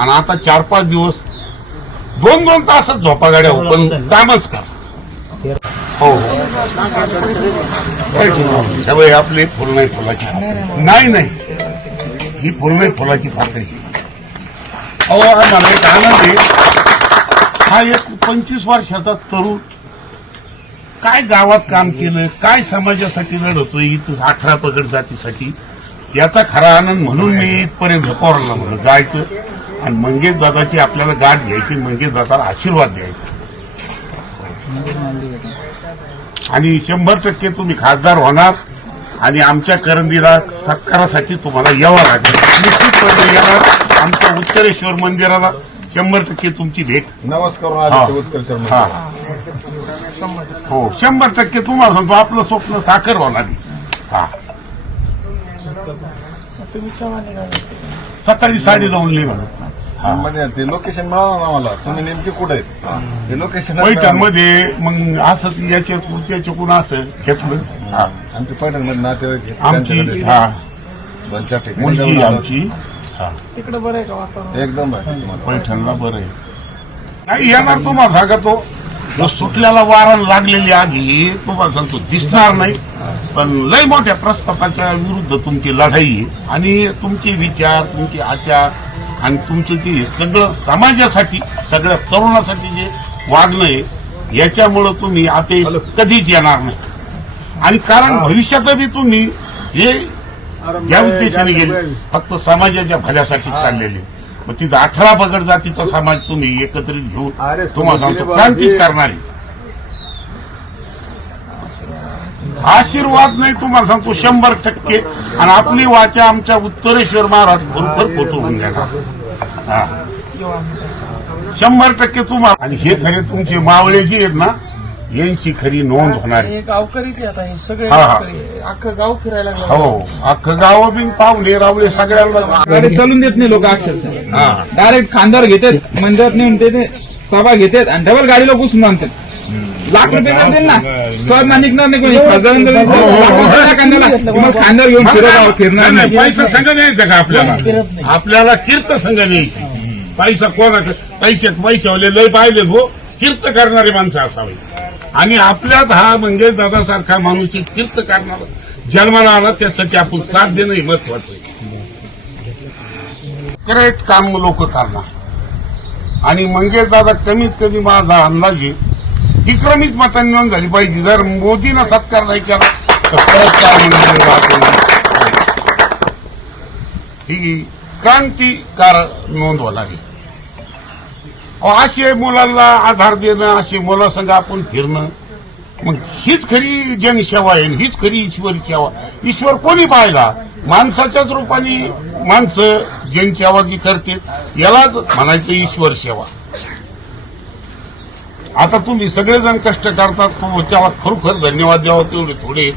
आणि आता चार पाच दिवस दोन दोन तासच झोपा गाड्या हो पण कामच का हो हो. त्यामुळे आपली फुलनाई फुलाची नाही नाही. ही फुलनाई फुलाची पाकळी अहो मला एक आनंद आहे. हा एक पंचवीस वर्षाचा तरुण काय गावात काम केलं काय समाजासाठी लढतोय इथं अठरा पगड जातीसाठी. याचा खरा आनंद म्हणून मी इथपर्यंत झोपावरला म्हणून जायचं. आणि मंगेश दादाची आपल्याला गाठ घ्यायची मंगेश दादाला आशीर्वाद द्यायचा. आणि शंभर टक्के तुम्ही खासदार होणार आणि आमच्या करंदीला सत्कारासाठी तुम्हाला यावं लागेल. निश्चितपणे येणार. आमच्या उत्तरेश्वर मंदिराला शंभर टक्के तुमची भेट. नमस्कार हा. हा. हो शंभर टक्के तुम्हाला सांगतो आपलं स्वप्न साखर होणार आहे. हा सकाळी साडे लावून लिहिलं. हा. म्हणजे ते लोकेशन मिळालं ना मला तुम्ही नेमके कुठे आहेत? ते लोकेशन पैठणमध्ये मग असं याच्या त्याच्याकडून असं घेतलं. हा. आमचे पैठणमध्ये नातेवाईक. आमची हा. दोन चार ठिकाणी. मुलगी. आमची. हा. एकदम भारी तुम्हाला पैठणला बरं आहे. नाही येणार तुम्हाला सांगतो. जो सुटल्याला वारण लागलेली आगी तुम्हाला सांगतो दिसणार नाही. पण लय मोठ्या प्रस्तावाच्या विरुद्ध तुमची लढाई आणि तुमचे विचार तुमचे आचार आणि तुमचे जे सगळं समाजासाठी सगळ्या तरुणासाठी जे वागणं आहे याच्यामुळं तुम्ही आता कधीच येणार नाही. आणि कारण भविष्यातही तुम्ही हे ज्या उद्देशाने गेले फक्त समाजाच्या भल्यासाठी चाललेले. मग तिथं अठरा पगड जातीचा समाज तुम्ही एकत्रित घेऊन तुम्हाला सांगतो हे- करणारी. आशीर्वाद नाही तुम्हाला सांगतो शंभर टक्के. आणि आपली वाचा आमच्या उत्तरेश्वर महाराज होऊन घेणार हा. शंभर टक्के तुम्हाला आणि हे खरे तुमचे मावळे जे आहेत ना यांची खरी नोंद होणार आहे. हे गावकरीच आहे आता हे सगळे हा, हा. गावकरी. आहे. अख्खं गाव फिरायला लागलं. हो अख्खं गाव बिन पाहुणे रावळे सगळ्यांना गाडी चालून देत नाही लोक अक्षरशः. हा. डायरेक्ट खांद्यावर घेतात मंदिरात नेऊन ते ते सभा घेतात आणि डबल गाडीला घुसून आणतात. लाख रुपये देतील ना? स्वाद निघणार नाही कोणी. खासदारांना जरी हो, हो, लाख हो. रुपये खांद्याला मग खांद्यावर घेऊन फिरत फिरणार नाही, नाही नाही, पैसा संघ न्यायचा का आपल्याला? आपल्याला कीर्त संघ न्यायची. पैसा कोणा पैसे पैशावाले लय पाहिले हो. कीर्त करणारी माणसं असावी. आणि आपल्यात हा मंगेश दादासारखा माणूस एक कीर्त करणारा. जन्माला आला त्यासाठी आपण साथ देणं हे महत्वाचं आहे. करेक्ट काम लोक करणार. आणि मंगेश दादा कमीत कमी माझा अंदाजे विक्रमित मतांनी नोंद झाली पाहिजे. जर मोदीनं सत्कार नाही केला तर परत काय म्हणून ही क्रांतिकार नोंद होणार आहे असे मुलांना आधार देणं असे मुलासंग आपण फिरणं. मग हीच खरी जनसेवा आहे आणि हीच खरी ईश्वरी सेवा. ईश्वर कोणी पाहिला? माणसाच्याच रूपाने माणसं जनसेवा जी करते यालाच म्हणायचं ईश्वर सेवा. आता तुम्ही सगळेजण कष्ट करतात त्याला खरोखर धन्यवाद द्यावा तेवढे थोडे.